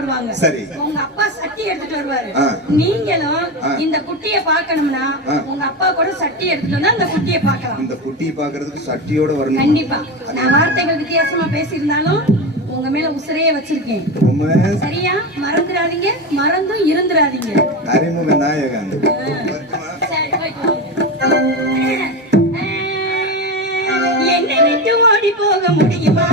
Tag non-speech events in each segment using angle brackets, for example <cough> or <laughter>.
போடுவாங்க. சரி. உங்க அப்பா சட்டி எடுத்துட்டு வருவாரு. நீங்களும் இந்த குட்டிய பார்க்கணும்னா உங்க அப்பா கூட சட்டி எடுத்துட்டு வந்தா அந்த குட்டிய பார்க்கலாம். இந்த குட்டியை பாக்குறதுக்கு சட்டியோட வரணும். கண்டிப்பா. நான் வார்த்தைகள் வித்தியாசமா பேசியிருந்தாலும் உங்க மேல உசிரையே வச்சிருக்கேன். சரியா? மறந்துடாதீங்க. மறந்தும் இருந்துடாதீங்க. அறிமுக நாயகன். என்னை விட்டு ஓடி போக முடியுமா?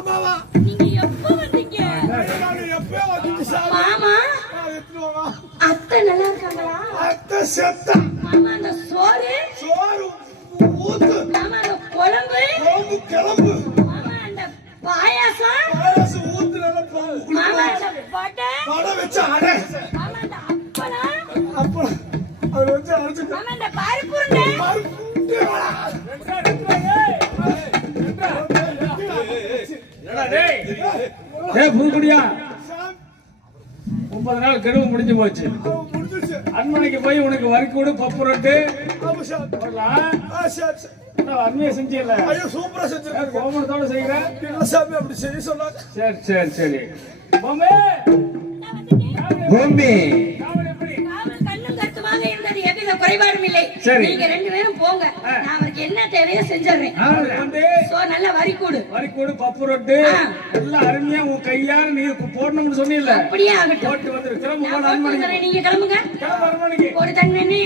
மாமாவா? நீங்க எப்ப வந்தீங்க? எப்பயோ வந்துட்டு சாமி? மாமா? எடுத்துட்டு வாமா அத்தை நல்லா இருக்காங்களா? அத்தை செத்தா. மாமா அந்த சோறு? சோறு ஊத்து. மாமா அந்த குழம்பு? குழம்பு கிளம்பு. மாமா அந்த பாயாசம்? பாயாசம் ஊத்து நல்லா போகும் மாமா அந்த வடை? வடை வச்சு அடை. மாமா அந்த அப்பளம்? அப்புறம் அவர் வச்சு அரைச்சு மாமா அந்த புதுக்குடியா முப்பது நாள் கெடுவு முடிஞ்சு போச்சு. அரண்மனைக்கு போய் உனக்கு வறுக்கூடு பப்பு ரொட்டு. அருமையா ஐயோ சூப்பரா செஞ்சிருக்காரு கோமணத்தோட செய்யற? இல்ல சாமி அப்படி செய்ய சொன்னாங்க? சரி சரி சரி. பொம்மே! குறைபாடும் இல்லை. நீங்க ரெண்டு பேரும் போங்க நான் அவருக்கு என்ன தேவையோ செஞ்சிடுறேன் சோ நல்ல வரி கூடு வறுக்கூடு பப்பு ரொட்டு எல்லாம் அருமையா உன் கையால நீ போடணும்னு சொன்னீல்ல அப்படியே ஆகட்டும் போட்டு வந்துரு கிளம்பு நீங்க கிளம்புங்க கிளம்பு ஒரு தண்ணி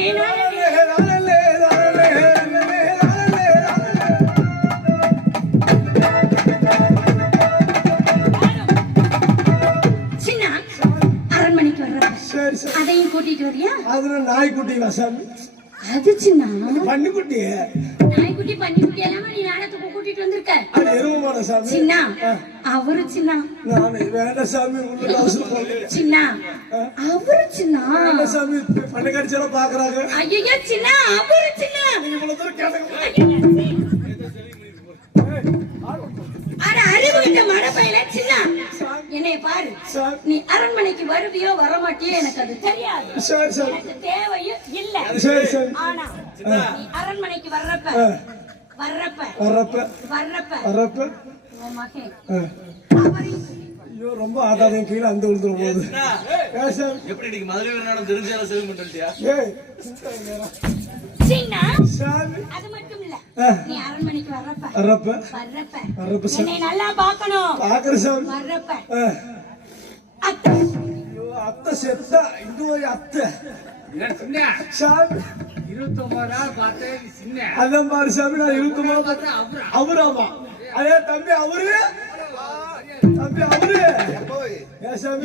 சரி சார் அதையும் கூட்டிட்டு வரியா? அதுல நாய்க்குட்டிங்களா சாமி அது சின்ன? பன்னிக்குட்டி. நாய்க்குட்டி பன்னிக்குட்டி எல்லாம் நீ நாடத்துக்கு கூட்டிட்டு வந்திருக்க. அது எருமமான சாமி. சின்ன? அவரு சின்ன? நான் வேண்டாம் சாமி உங்களுக்கு அவசரம் பண்ணல சின்ன அவரு சின்ன? வேண்டாம் சாமி பணக்காட்சியெல்லாம் பாக்குறாங்க. ஐயோ சின்ன? அவரு சின்ன? இவ்வளவு தூரம் கேட்டாங்க அட அறிவு கிட்ட மடப்பையில சின்ன? என்னை பாரு. சார். நீ அரண்மனைக்கு வருவியோ வரமாட்டியோ எனக்கு அது தெரியாது. சரி சார். எனக்கு தேவையும் இல்ல. சரி சரி. ஆனா நீ அரண்மனைக்கு வர்றப்ப வர்றப்ப வர்றப்ப வர்றப்ப. வர்றப்ப. உன் மகன். ஐயோ ரொம்ப ஆட்டாதையும் கீழே அந்த விழுந்துரும் சார்? எப்படி இன்னைக்கு மதுரை வீரநாடம் தெரிஞ்சாலும் சேவ் பண்ணிட்டியா? சின்ன அது மட்டும் இல்ல. நீ அரண்மனைக்கு வர்றப்ப வர்றப்ப? வர்றப்ப. வர்றப்ப என்னை நல்லா பார்க்கணும். பாக்குற சாமி. வர்றப்ப. அத்தை. ஐயோ அத்தை செத்தா இது ஒரு அத்தை. சின்ன? சாமி. இருபத்தி ஒன்பது நாள் பார்த்தேன் சின்ன. அதான் பாரு சாமி நான் இருக்குமா அவராமா அதே தம்பி அவரு?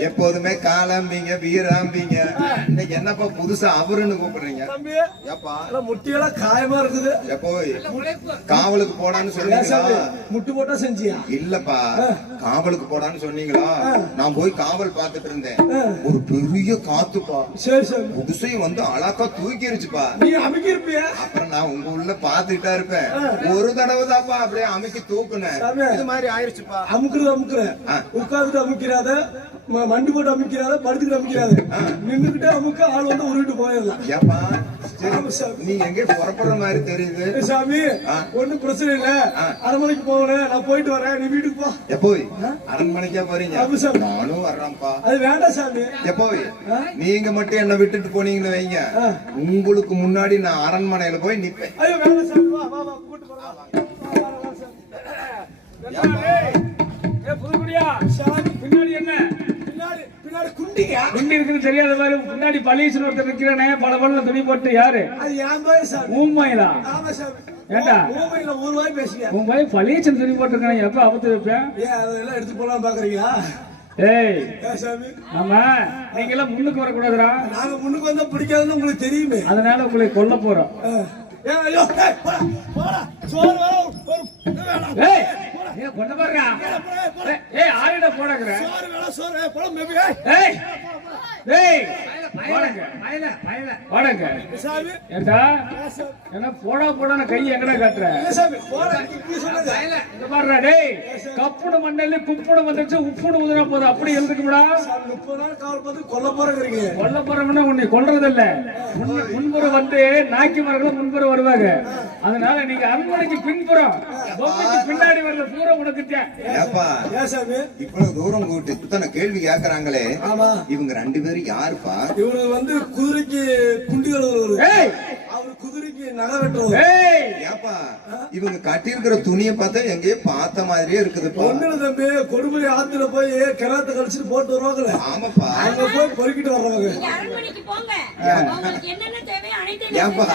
எப்போதுமே காலாம்பிங்க வீராம்பிங்க. இன்னைக்கு என்னப்பா புதுசா அவருன்னு கூப்பிடுறீங்க? ஏப்பா? முட்டியெல்லாம் காயமா இருக்குது. எப்போ? காவலுக்கு போடான்னு சொன்னீங்களா? முட்டு போட்டா செஞ்சியா? இல்லப்பா. காவலுக்கு போடான்னு சொன்னீங்களா? நான் போய் காவல் பார்த்துட்டு இருந்தேன். ஒரு பெரிய காத்துப்பா. சரி சாமி புதுசை வந்து அழகா தூக்கிருச்சுப்பா. நீ அமைக்கி இருப்பியா? அப்புறம் நான் உங்க உள்ள பாத்துக்கிட்டா இருப்பேன். ஒரு தடவை தான்ப்பா அப்படியே அமைக்கி தூக்குனேன். இது மாதிரி ஆயிருச்சுப்பா. அமுக்குறது அமுக்குற ஆ. உட்கார்ந்துட்டு அமுக்கிறாத மண்டி போட்டு அமுக்கிறாத படுத்துக்கிட்டு அமுக்கிறாத. நின்னுக்கிட்டே அமுக்க ஆள் வந்து உருவிட்டு போயிடலாம். ஏப்பா. நீ எங்கே புறப்படுற மாதிரி தெரியுது? சாமி ஒண்ணும் பிரச்சனை இல்ல. அரண்மனைக்கு போகிறேன் நான் போயிட்டு வரேன். நீ வீட்டுக்கு போ. எப்போய் அரண்மனைக்கே போறீங்க. நானும் வர்றேன்ப்பா. அது வேண்டாம் சாமி. எப்போய் நீங்க மட்டும் என்ன விட்டுட்டு போனீங்கன்னு வைங்க. உங்களுக்கு முன்னாடி நான் அரண்மனையில போய் நிப்பேன். ஐயோ வேண்டாம் சாமி. வா வா வா கூட்டு போறேன் வா, சாமி. ஏய் பின்னாடி என்ன? பின்னாடி பின்னாடி குண்டி குண்டியா? குண்டி இருக்குன்னு தெரியாத மாதிரி முன்னாடி பழீசன் ஒருத்தர் இருக்கிறானே பல பல துணி போட்டு யாரு? அது என் பாய் சாமி. ஊமையிலா ஆமா சாமி. ஏண்டா? ஊமையில ஒரு வாய் பேசுங்க உன் பழீசன் துணி போட்டிருக்கானே எப்ப அவுத்து வைப்பேன் ஏன் அதெல்லாம் எடுத்து போலாம் பாக்குறீங்களா? ஏய் ஆமா நீங்க எல்லாம் முன்னுக்கு வரக்கூடாதுடா. நாங்க முன்னுக்கு வந்தா பிடிக்காதுன்னு உங்களுக்கு தெரியுமே. அதனால உங்களை கொல்ல போறோம். ஏன் ஐயோ ஏய், போடா. சோறு வேணும். ஏய் ஏய் கொண்ட பாருடா ஏய், ஆரிட போடக்குற. சோறு வேணும், சோறு, போடா, மேபி, ஏய். ஏய். போடங்க. போடங்க. சாமி, ஏண்டா? என்ன போடா போடான்னு கை எங்கடா காட்டுற? இல்ல சாமி, போடா, இப்படி சொல்லுங்க. இந்த பாருடா டேய். கப்புடு மண்ணல்லி குப்புடு வந்துச்சு உப்புடு உதுரா போது அப்படி எழுதுக்கும்டா சாமி, முப்பது நாள் காவல் பார்த்து கொல்ல போறேங்கிறீங்க. கொல்ல போறவன உன்னை கொல்றது இல்ல முன்- முன்புறம் வந்து நாக்கி மரங்களும் முன்புறம் வருவாங்க. அதனால நீங்க அரண்மனைக்கு பின்புறம் பொம்மைக்கு பின்னாடி வர்ற பூரா உனக்கு? இவ்வளவு தூரம் கூட்டு இத்தனை கேள்வி கேக்குறாங்களே. ஆமா. இவங்க ரெண்டு பேரும் யாருப்பா? இவரு வந்து குதிரைக்கு குண்டி கழுவுறவரு. ஏய்! அவரு குதிரைக்கு நகை வெட்டுறவரு. ஏய்! ஏப்பா இவங்க கட்டியிருக்கிற துணியை பார்த்தா எங்கேயோ பார்த்த மாதிரியே இருக்குதுப்பா. ஒண்ணுல தம்பி கொடுமுடி ஆத்துல போய் கிணத்து கழிச்சுட்டு போட்டு வருவாங்கல்ல. ஆமாப்பா. அங்க போய் பொறுக்கிட்டு வர்றவங்க. ஏப்பா.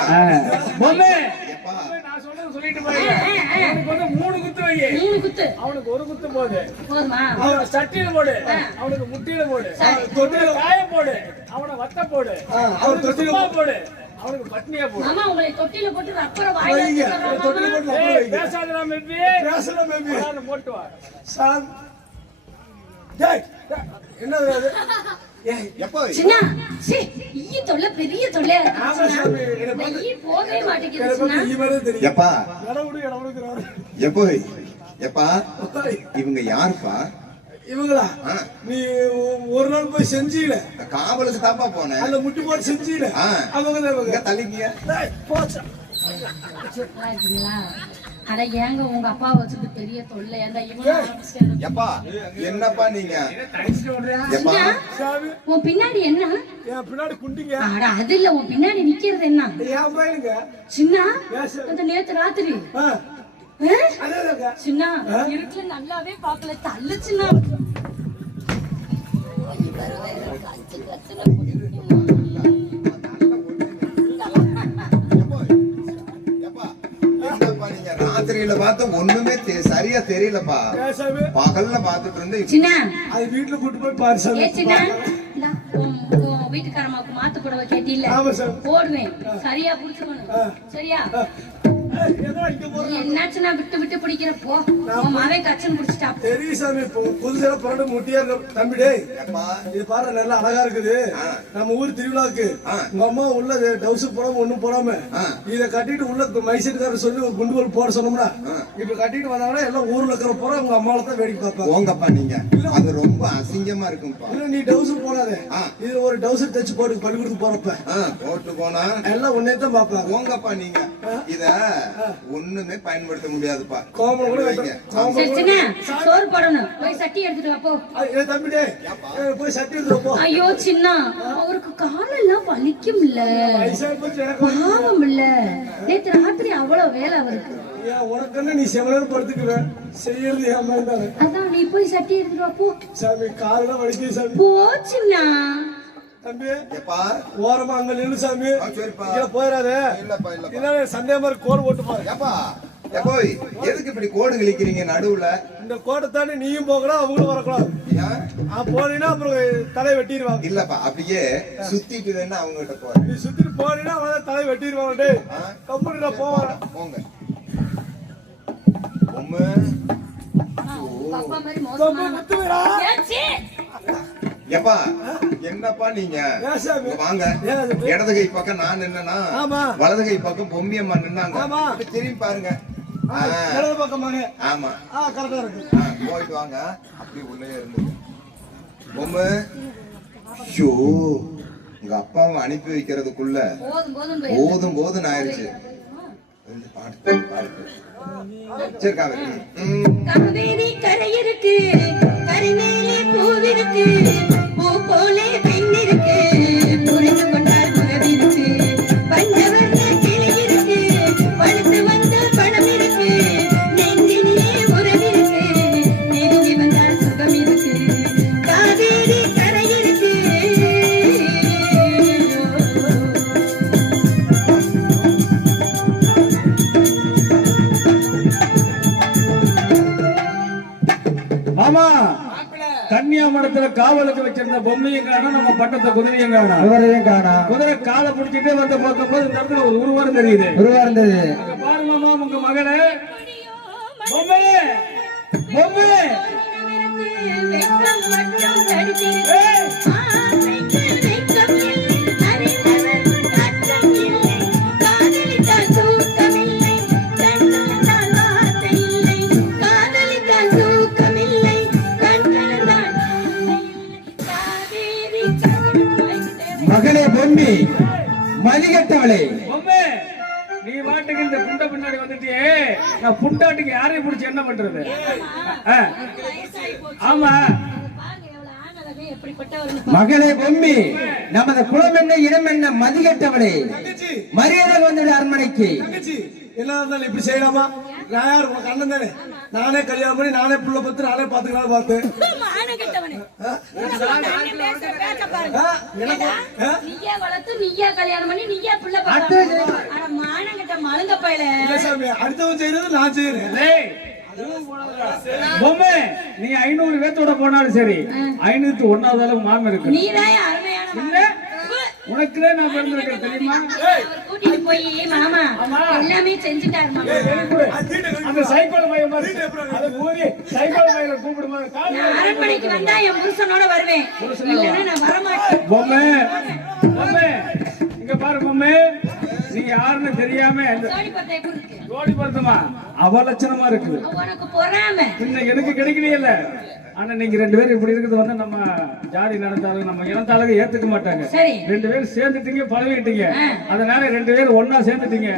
நான் நான் சொல்லிட்டு போறேன் அவனுக்கு வந்து மூணு குத்து வை. மூணு குத்து. அவனுக்கு ஒரு குத்து போடு. போதுமா? அவனை சட்டியில போடு. அவனுக்கு முட்டியில போடு. தொட்டியில காய போடு. அவனை வத்த போடு. அவனுக்கு தொட்டில போடு. அவனுக்கு பட்னியா போடு. மாமா உங்களை தொட்டில போட்டு ரப்பர வாயில வைங்க. வச்சுடுறோம் தொட்டில மாமா. போட்டு ஏய் வைங்க. பேசாதடா baby. எல்லாரும் போட்டு வா. சாம். டேய், டேய், என்னது அது? <laughs> ஏய், எப்பா? சின்ன சீ, ஈ தொல்லை பெரிய ஈ போகவே மாட்டேங்குது. எப்பா? இடம் விடு, இடம் விடுங்கிறாரு. எப்போ? எப்பா? இவங்க யாருப்பா? இவங்களா? ஆ. நீ ஒரு நாள் போய் செஞ்சீல காவலுக்கு தாப்பா போனேன். அந்த முட்டி போட்டு செஞ்சீல ஆ. அவங்க டேய், போச்சு. அட ஏங்க உங்க அப்பா வச்சுட்டு பெரிய தொல்லை. எப்பா என்னப்பா நீங்க? சாமி, உன் பின்னாடி என்ன? என் பின்னாடி குண்டிங்க. அட அது இல்ல உன் பின்னாடி நிக்கிறது என்ன? சின்ன. அந்த நேத்து ராத்திரி. சின்ன இருட்டுல நல்லாவே பாக்கல தள்ளு சின்ன ராத்திரியில பார்த்து ஒண்ணுமே சரியா தெரியலப்பா? பகல்ல பார்த்துட்டு இருந்து சின்ன. அது வீட்டுல கூட்டு போய் பாரு ஏ சாமி சின்ன. இந்தா, உன் உன் வீட்டுக்காரம்மாவுக்கு மாத்து புடவை சார். போடுவேன். சரியா புடிச்சுக்கணும். சரியா? ஏய், என்னடா இங்க போற? நீ என்னாச்சுன்னா விட்டு விட்டு பிடிக்கிற போ உன் மகன் கச்சன் புடிச்சிட்டா தெரியும் சாமி இப்போ புதுசா புரண்டு முட்டியா இருக்க தம்பி டேய் எப்பா இது பாரு நல்லா அழகா இருக்குது. நம்ம ஊர் திருவிழாக்கு. உங்க அம்மா உள்ள டவுஸ் போடாம ஒண்ணும் போடாம. இத கட்டிட்டு உள்ள மைசூர்காரர் சொல்லி ஒரு குண்டு கோல் போட சொன்னோம்னா. இப்ப கட்டிட்டு வந்தாங்கன்னா எல்லாம் ஊர்ல இருக்கிற போற உங்க அம்மாவை தான் வேடிக்கை பார்ப்பாங்க. போங்கப்பா நீங்க. அது ரொம்ப அசிங்கமா இருக்கும்பா இல்ல நீ டவுஸ் போடாத. இது ஒரு டவுசர் தைச்சு போட்டு பள்ளிக்கூடத்துக்கு போறப்ப. போட்டு போனா? எல்லாம் உன்னே தான் பார்ப்பாங்க. போங்கப்பா நீங்க. இத ஒண்ணுமே பயன்படுத்த முடியாதுப்பா. கோமம் கூட சோறு போடணும். போய் சட்டி எடுத்துட்டு போ. போய் சட்டி எடுத்து போ. ஐயோ சின்ன அவருக்கு காலெல்லாம் வலிக்கும் இல்ல பாவம் இல்ல நேத்து ராத்திரி அவ்வளவு வேலை அவருக்கு. ஏன் உனக்கு என்ன நீ செவனேன்னு படுத்துக்குவ செய்யறது தானே. அதான் நீ போய் சட்டி எடுத்துட்டு போ. சாமி காலெல்லாம் வலிக்குது சாமி. போ சின்ன. தம்பி. ஓரமா அங்க நில்லு சாமி. போயிடாத இல்லப்பா இல்லப்பா. இதான் சந்தேகமா கோடு போட்டு பாரு. எப்பா எப்போய் எதுக்கு இப்படி கோடு கிழிக்கிறீங்க நடுவுல? இந்த கோட்டை தாண்டி நீயும் போகலாம் அவங்களும் வரக்கூடாது. போனீங்கன்னா அப்புறம் தலை வெட்டிடுவாங்க. இல்லப்பா அப்படியே சுத்திட்டு அவங்க கிட்ட போறேன் நீ சுத்திட்டு போனீங்கன்னா தலை வெட்டிடுவாங்க டேய். ஆ? கம்பெனி நான் போவேன் போங்க பொம்மை. எப்பா என்னப்பா நீங்க? வாங்க? இடது கை பக்கம் நான் நின்னா. வலது கை பக்கம் பொம்மியம்மா நின்னாங்க. திரும்பி பாருங்க. இடது பக்கமாக ஆமா. ஆ கரெக்டா இருக்கு. ஆ, போயிட்டு வாங்க. அப்படி உள்ளே இருந்து. பொம்மை. ஷோ உங்க அப்பாவை அனுப்பி வைக்கிறதுக்குள்ள போதும் போதும் ஆயிடுச்சு கொஞ்சம் பாடு, பாடு. சரி காவேரி. ம். காவேரி கரையிருக்கு கரைமேலே பூவிருக்கு பூ காவலுக்கு வச்சிருந்த பொம்மையும் காணும் நம்ம பட்டத்தை குதிரையும் காணும் இவரையும் காணா. குதிரை காலை பிடிச்சிட்டே வந்து பார்க்கும் போது இந்த இடத்துல ஒரு உருவம் தெரியுது. உருவா இருந்தது. நான் புண்டாட்டுக்கு யாரையும் பிடிச்சி என்ன பண்றது? ஆமா. மகளே பொம்மி நமது குலம் என்ன இனம் என்ன மதிகட்டவளே மரியாதை வந்தது அரண்மனைக்கு. என்ன இருந்தாலும் இப்படி செய்யலாமா நான் யார் உனக்கு அண்ணன் தானே நானே கல்யாணம் பண்ணி நானே புள்ள பத்து நானே பாத்துக்கலாம் பார்த்து மானகெட்டவனே. என்ன சொல்ற? நீ பேசுற பேச்ச பாருங்க. ஆ, எனக்கு- ஏண்டா? ஆ? நீயே வளர்த்து, நீயே கல்யாணம் பண்ணி, நீயே பிள்ளை பெத்த. அட மானங்கெட்ட மழுங்க பயலே. இல்ல சாமி அடுத்தவன் செய்யறது நான் செய்யறேன் டேய், பொம்மை நீ ஐநூறு பேர்த்தோட போனாலும் சரி ஐநூத்தி ஒன்னாவது அளவு மாமன் இருக்கு உனக்குலே நான் பிறந்திருக்கேன் தெரியுமா? கூட்டிட்டு போய் மாமா எல்லாமே செஞ்சுட்டாரு மாமா அந்த சைக்கிள் மையம் மாதிரி அதை சைக்கிள் நான் அரண்மனைக்கு வந்தா என் புருஷனோட வருவேன். இல்லைன்னா நான் வரமாட்டேன். பொம்மை பொம்மை. இங்க பாரு பொம்மை. நீ யாருன்னு தெரியாம ஜோடி பொருத்தமா அவலட்சணமா பொறாம. இன்னும் எனக்கு கிடைக்கலையில ஆனா நீங்க ரெண்டு பேரும் இப்படி இருக்கிறது வந்து நம்ம ஜாதி நடந்தாலும் நம்ம இனத்தாளுங்க ஏத்துக்க மாட்டாங்க. ரெண்டு பேரும் சேர்ந்துட்டீங்க பழகிட்டீங்க. அதனால ரெண்டு பேரும் ஒன்னா சேர்ந்துட்டீங்க.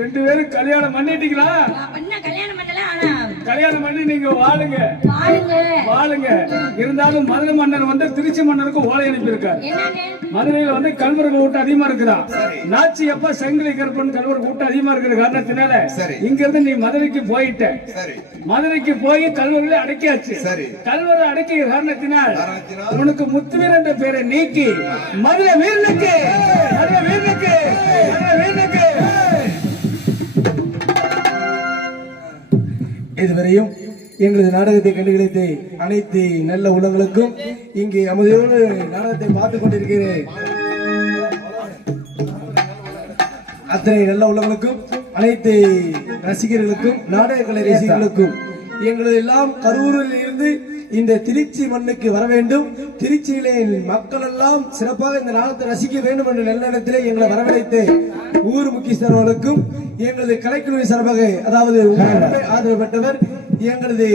ரெண்டு பேரும் கல்யாணம் பண்ணிட்டீங்களா? கல்யாணம் பண்ணி நீங்க வாழுங்க. வாழுங்க. இருந்தாலும் மதுரை மன்னர் வந்து திருச்சி மன்னருக்கு ஓலை அனுப்பியிருக்காரு. மதுரையில வந்து கல்வர்கள் கூட்டம் அதிகமா இருக்குதா? நாச்சி அப்ப சங்கிலி கருப்பன் கல்வர் கூட்டம் அதிகமா இருக்கிற காரணத்தினால சரி. இங்க இருந்து நீ மதுரைக்கு போயிட்ட. சரி. மதுரைக்கு போய் கல்வர்களை அடக்கியாச்சு. சரி. கல்வரை அடக்கிய காரணத்தினால் காரணத்தினால் உனக்கு முத்துவீர் என்ற பெயரை நீக்கி மதுரை வீரனுக்கு அனைவரையும் எங்களது நாடகத்தை கண்டுகளித்த அனைத்து நல்ல உள்ளங்களுக்கும் இங்கே அமைதியோடு நாடகத்தை பார்த்துக் கொண்டிருக்கிறேன். அத்தனை நல்ல உள்ளங்களுக்கும் அனைத்து ரசிகர்களுக்கும் நாடக கலை ரசிகர்களுக்கும் எங்களது எல்லாம் கரூரில் இருந்து இந்த திருச்சி மண்ணுக்கு வர வேண்டும். திருச்சியிலே மக்கள் எல்லாம் சிறப்பாக இந்த நாளத்தை ரசிக்க வேண்டும் என்ற நல்ல இடத்திலே எங்களை வரவழைத்து ஊர் முக்கியஸ்தர்களுக்கும் எங்களது கலைக்குழு சார்பாக அதாவது ஆதரவு பெற்றவர் எங்களது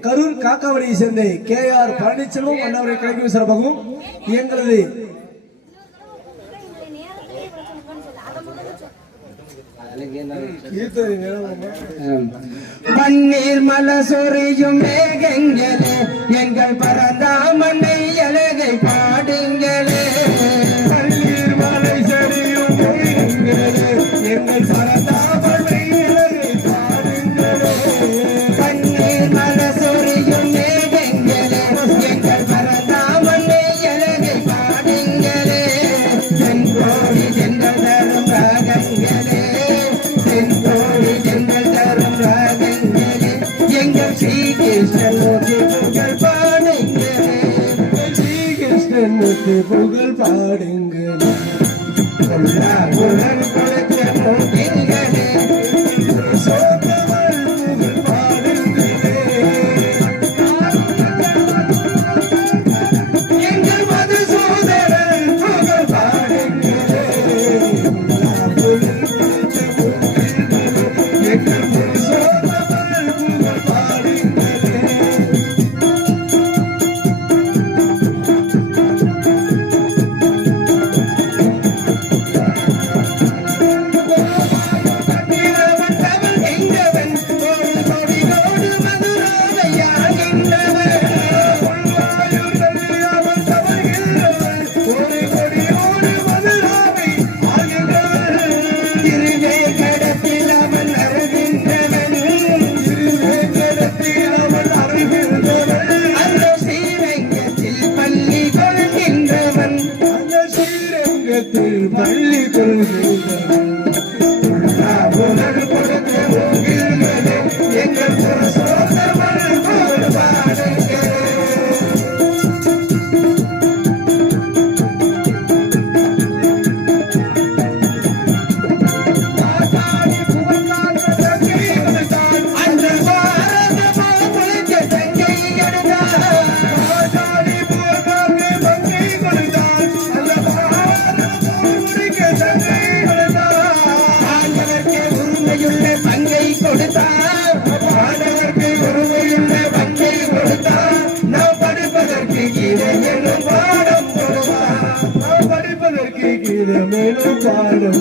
கரூர் காக்காவடியை சேர்ந்த கே ஆர் பழனிச்செல்வம் அண்ணாவுடைய கலைக்குழு சார்பாகவும் எங்களது பன்னீர் மல சொறியும் மேகங்களே எங்கள் பரந்தாமனை அழகை பாடுங்களே. பன்னீர் மலை சொறியும் மேகங்களே எங்கள் பரந்தாமனை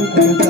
Thank you.